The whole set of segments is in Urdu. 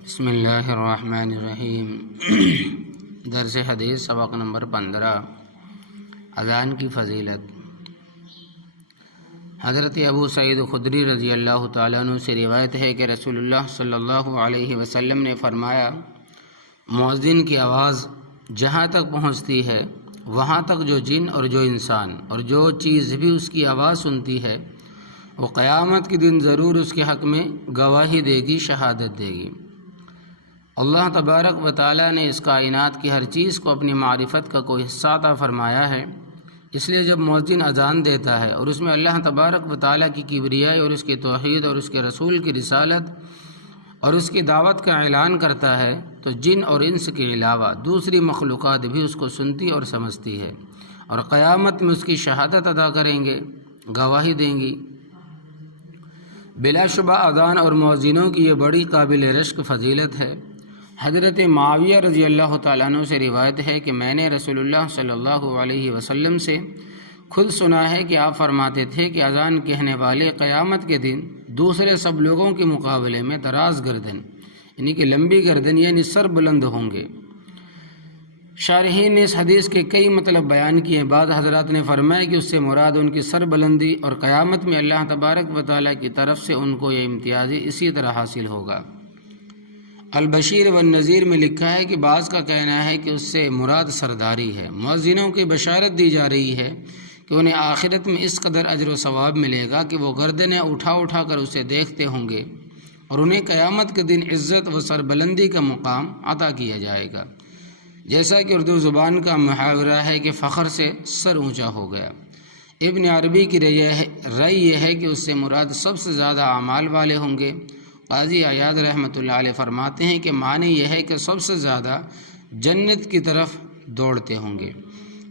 بسم اللہ الرحمن الرحیم۔ درس حدیث سبق نمبر 15، اذان کی فضیلت۔ حضرت ابو سعید خدری رضی اللہ تعالیٰ عنہ سے روایت ہے کہ رسول اللہ صلی اللہ علیہ وسلم نے فرمایا، مؤذن کی آواز جہاں تک پہنچتی ہے وہاں تک جو جن اور جو انسان اور جو چیز بھی اس کی آواز سنتی ہے وہ قیامت کے دن ضرور اس کے حق میں گواہی دے گی، شہادت دے گی۔ اللہ تبارک و تعالیٰ نے اس کائنات کی ہر چیز کو اپنی معرفت کا کوئی حصہ عطا فرمایا ہے، اس لیے جب مؤذن اذان دیتا ہے اور اس میں اللہ تبارک و تعالیٰ کی کبریائی اور اس کے توحید اور اس کے رسول کی رسالت اور اس کی دعوت کا اعلان کرتا ہے تو جن اور انس کے علاوہ دوسری مخلوقات بھی اس کو سنتی اور سمجھتی ہے اور قیامت میں اس کی شہادت ادا کریں گے، گواہی دیں گی۔ بلا شبہ اذان اور مؤذنوں کی یہ بڑی قابل رشک فضیلت ہے۔ حضرت معاویہ رضی اللہ تعالیٰ عنہ سے روایت ہے کہ میں نے رسول اللہ صلی اللہ علیہ وسلم سے خود سنا ہے کہ آپ فرماتے تھے کہ اذان کہنے والے قیامت کے دن دوسرے سب لوگوں کے مقابلے میں دراز گردن یعنی کہ لمبی گردن یعنی سر بلند ہوں گے۔ شارحین نے اس حدیث کے کئی مطلب بیان کیے۔ بعض حضرات نے فرمایا کہ اس سے مراد ان کی سر بلندی اور قیامت میں اللہ تبارک و تعالیٰ کی طرف سے ان کو یہ امتیاز اسی طرح حاصل ہوگا۔ البشیر والنذیر میں لکھا ہے کہ بعض کا کہنا ہے کہ اس سے مراد سرداری ہے۔ مؤذنوں کی بشارت دی جا رہی ہے کہ انہیں آخرت میں اس قدر اجر و ثواب ملے گا کہ وہ گردنیں اٹھا اٹھا کر اسے دیکھتے ہوں گے اور انہیں قیامت کے دن عزت و سربلندی کا مقام عطا کیا جائے گا، جیسا کہ اردو زبان کا محاورہ ہے کہ فخر سے سر اونچا ہو گیا۔ ابن عربی کی رائے یہ ہے کہ اس سے مراد سب سے زیادہ اعمال والے ہوں گے۔ قاضی عیاض رحمۃ اللہ علیہ فرماتے ہیں کہ معنی یہ ہے کہ سب سے زیادہ جنت کی طرف دوڑتے ہوں گے۔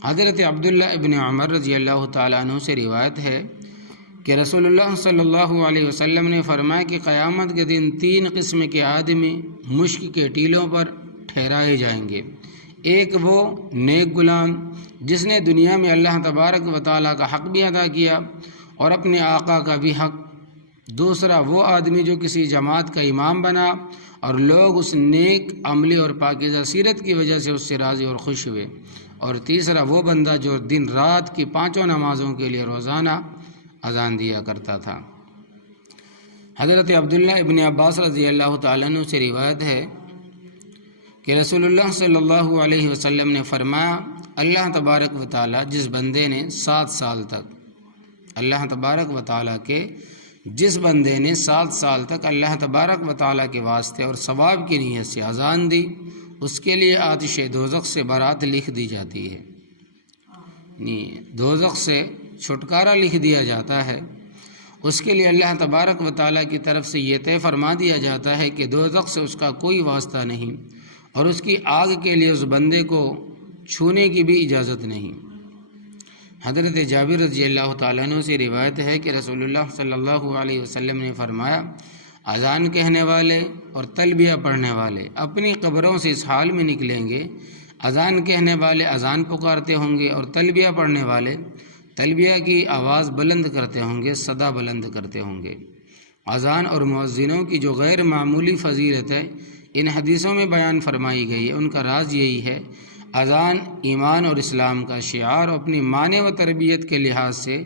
حضرت عبداللہ ابن عمر رضی اللہ تعالیٰ عنہ سے روایت ہے کہ رسول اللہ صلی اللہ علیہ وسلم نے فرمایا کہ قیامت کے دن 3 قسم کے آدمی مشک کے ٹیلوں پر ٹھہرائے جائیں گے۔ ایک وہ نیک غلام جس نے دنیا میں اللہ تبارک و تعالیٰ کا حق بھی ادا کیا اور اپنے آقا کا بھی حق۔ دوسرا وہ آدمی جو کسی جماعت کا امام بنا اور لوگ اس نیک عملی اور پاکیزہ سیرت کی وجہ سے اس سے راضی اور خوش ہوئے۔ اور تیسرا وہ بندہ جو دن رات کی 5 نمازوں کے لیے روزانہ اذان دیا کرتا تھا۔ حضرت عبداللہ ابن عباس رضی اللہ تعالیٰ عنہ سے روایت ہے کہ رسول اللہ صلی اللہ علیہ وسلم نے فرمایا، اللہ تبارک و تعالیٰ جس بندے نے 7 سال تک اللہ تبارک و تعالیٰ کے جس بندے نے 7 سال تک اللہ تبارک و تعالیٰ کے واسطے اور ثواب کی نیت سے اذان دی، اس کے لیے آتش دوزخ سے برات لکھ دی جاتی ہے، دوزخ سے چھٹکارا لکھ دیا جاتا ہے۔ اس کے لیے اللہ تبارک و تعالیٰ کی طرف سے یہ طے فرما دیا جاتا ہے کہ دوزخ سے اس کا کوئی واسطہ نہیں اور اس کی آگ کے لیے اس بندے کو چھونے کی بھی اجازت نہیں۔ حضرت جابر رضی اللہ تعالیٰ عنہ سے روایت ہے کہ رسول اللہ صلی اللہ علیہ وسلم نے فرمایا، اذان کہنے والے اور تلبیہ پڑھنے والے اپنی قبروں سے اس حال میں نکلیں گے، اذان کہنے والے اذان پکارتے ہوں گے اور تلبیہ پڑھنے والے تلبیہ کی آواز بلند کرتے ہوں گے، صدا بلند کرتے ہوں گے۔ اذان اور مؤذنوں کی جو غیر معمولی فضیلت ہے ان حدیثوں میں بیان فرمائی گئی ہے، ان کا راز یہی ہے، اذان ایمان اور اسلام کا شعار اور اپنی معنی و تربیت کے لحاظ سے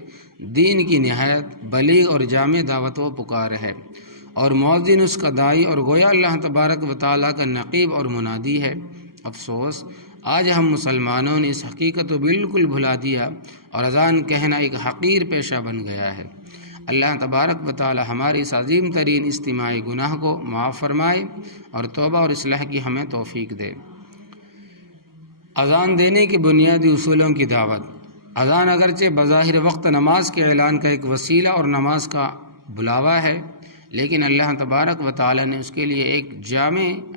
دین کی نہایت بلیغ اور جامع دعوت و پکار ہے، اور مؤذن اس کا داعی اور گویا اللہ تبارک و تعالیٰ کا نقیب اور منادی ہے۔ افسوس آج ہم مسلمانوں نے اس حقیقت کو بالکل بھلا دیا اور اذان کہنا ایک حقیر پیشہ بن گیا ہے۔ اللہ تبارک و تعالیٰ ہماری اس عظیم ترین اجتماعی گناہ کو معاف فرمائے اور توبہ اور اصلاح کی ہمیں توفیق دے۔ اذان دینے کے بنیادی اصولوں کی دعوت۔ اذان اگرچہ بظاہر وقت نماز کے اعلان کا ایک وسیلہ اور نماز کا بلاوا ہے، لیکن اللہ تبارک و تعالی نے اس کے لیے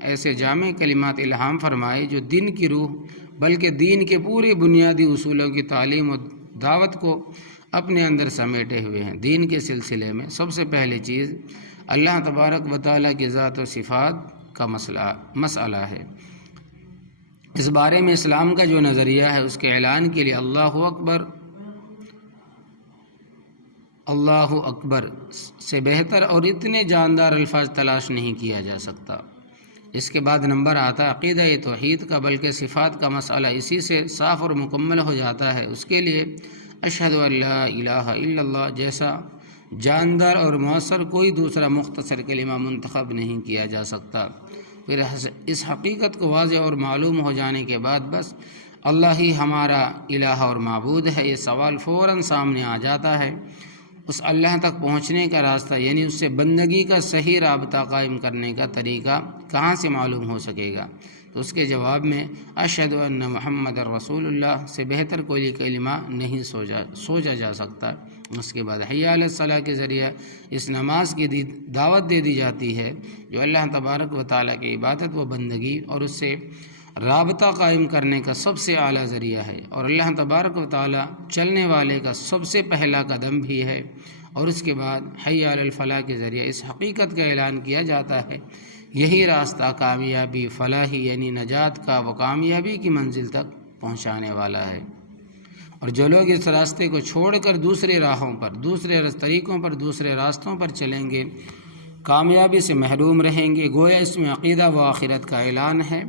ایسے جامع کلمات الہام فرمائے جو دین کی روح بلکہ دین کے پورے بنیادی اصولوں کی تعلیم و دعوت کو اپنے اندر سمیٹے ہوئے ہیں۔ دین کے سلسلے میں سب سے پہلی چیز اللہ تبارک و تعالی کی ذات و صفات کا مسئلہ ہے۔ اس بارے میں اسلام کا جو نظریہ ہے اس کے اعلان کے لیے اللہ اکبر سے بہتر اور اتنے جاندار الفاظ تلاش نہیں کیا جا سکتا۔ اس کے بعد نمبر آتا ہے عقیدہ توحید کا، بلکہ صفات کا مسئلہ اسی سے صاف اور مکمل ہو جاتا ہے۔ اس کے لیے اشہد ان لا الہ الا اللہ جیسا جاندار اور مؤثر کوئی دوسرا مختصر کلمہ منتخب نہیں کیا جا سکتا۔ پھر اس حقیقت کو واضح اور معلوم ہو جانے کے بعد بس اللہ ہی ہمارا الہ اور معبود ہے، یہ سوال فوراً سامنے آ جاتا ہے۔ اس اللہ تک پہنچنے کا راستہ یعنی اس سے بندگی کا صحیح رابطہ قائم کرنے کا طریقہ کہاں سے معلوم ہو سکے گا؟ تو اس کے جواب میں اشہد ان محمد رسول اللہ سے بہتر کوئی کلمہ نہیں سوچا جا سکتا۔ اس کے بعد حی علی الصلاۃ کے ذریعہ اس نماز کی دعوت دے دی جاتی ہے جو اللہ تبارک و تعالیٰ کی عبادت و بندگی اور اس سے رابطہ قائم کرنے کا سب سے اعلیٰ ذریعہ ہے، اور اللہ تبارک و تعالیٰ چلنے والے کا سب سے پہلا قدم بھی ہے۔ اور اس کے بعد حی علی الفلاح کے ذریعہ اس حقیقت کا اعلان کیا جاتا ہے یہی راستہ کامیابی، فلاحی یعنی نجات کا و کامیابی کی منزل تک پہنچانے والا ہے۔ اور جو لوگ اس راستے کو چھوڑ کر دوسرے راہوں پر، دوسرے طریقوں پر، دوسرے راستوں پر چلیں گے کامیابی سے محروم رہیں گے۔ گویا اس میں عقیدہ و آخرت کا اعلان ہے،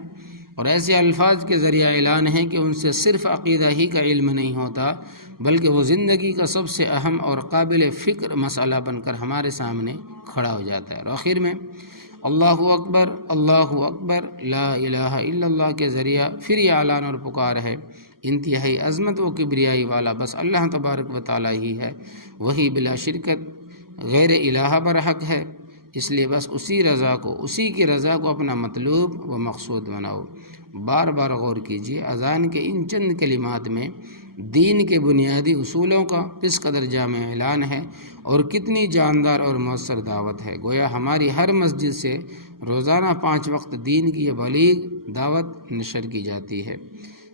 اور ایسے الفاظ کے ذریعہ اعلان ہے کہ ان سے صرف عقیدہ ہی کا علم نہیں ہوتا بلکہ وہ زندگی کا سب سے اہم اور قابل فکر مسئلہ بن کر ہمارے سامنے کھڑا ہو جاتا ہے۔ اور آخر میں اللہ اکبر لا الہ الا اللہ کے ذریعہ پھر یہ اعلان اور پکار ہے انتہائی عظمت و کبریائی والا بس اللہ تبارک و تعالیٰ ہی ہے، وہی بلا شرکت غیر الہ برحق ہے، اس لیے بس اسی کی رضا کو اپنا مطلوب و مقصود بناؤ۔ بار بار غور کیجیے، اذان کے ان چند کلمات میں دین کے بنیادی اصولوں کا کس قدر جامع اعلان ہے اور کتنی جاندار اور مؤثر دعوت ہے۔ گویا ہماری ہر مسجد سے روزانہ 5 وقت دین کی یہ بلیغ دعوت نشر کی جاتی ہے۔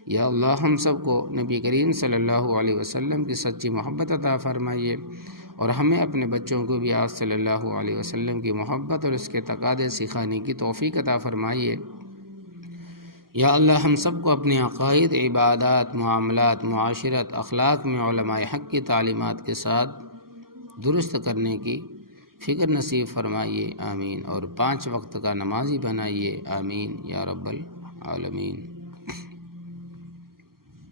یا اللہ ہم سب کو نبی کریم صلی اللہ علیہ وسلم کی سچی محبت عطا فرمائیے، اور ہمیں اپنے بچوں کو بھی آپ صلی اللہ علیہ وسلم کی محبت اور اس کے تقاضے سکھانے کی توفیق عطا فرمائیے۔ یا اللہ ہم سب کو اپنے عقائد، عبادات، معاملات، معاشرت، اخلاق میں علماء حق کی تعلیمات کے ساتھ درست کرنے کی فکر نصیب فرمائیے، آمین، اور 5 وقت کا نمازی بنائیے، آمین یا رب العالمین۔